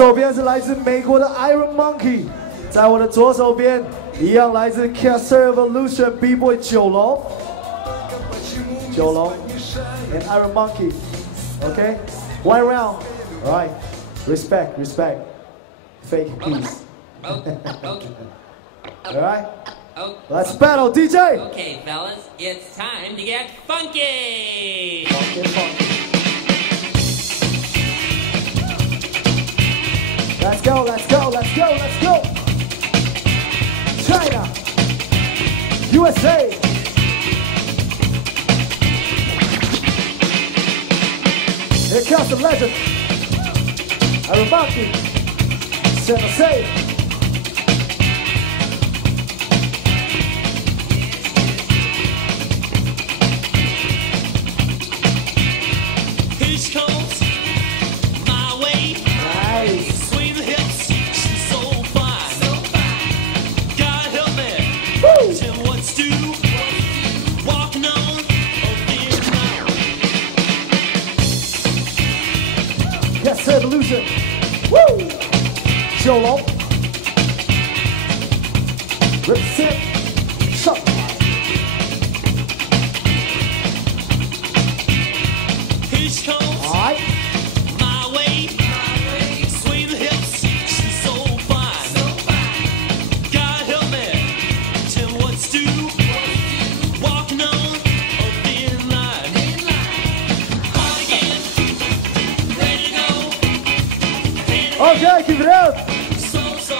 手边是来自美国的 Iron Monkey， 在我的左手边一样来自 KOWLOON BBoy 九龙，and Iron Monkey。Okay, one round. All right, respect. Fake peace. All right, let's battle, DJ. Okay, fellas, it's time to get funky. Funky. Let's go. China, USA. Here comes the legend, Iron Monkey, San Jose. East Coast, my way. Nice. Swing the hips, she's so fine. God help me. Woo. Tell me what to do. Walking on a thin line. Yes, Evolution. Woo! Jolo. Represent. Shut. East Coast, Alright. my way. Swing the hips, she's so fine. God help me. Tell me what to do. Walking on a thin line. On again. Ready to go. Okay, keep it up. So.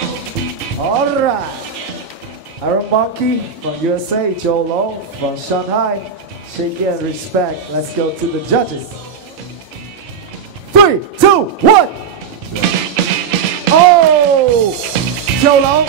Alright. Iron Monkey from USA, Jolo from Shanghai. Shake and respect. Let's go to the judges. 3, 2, 1. Oh! Jolo.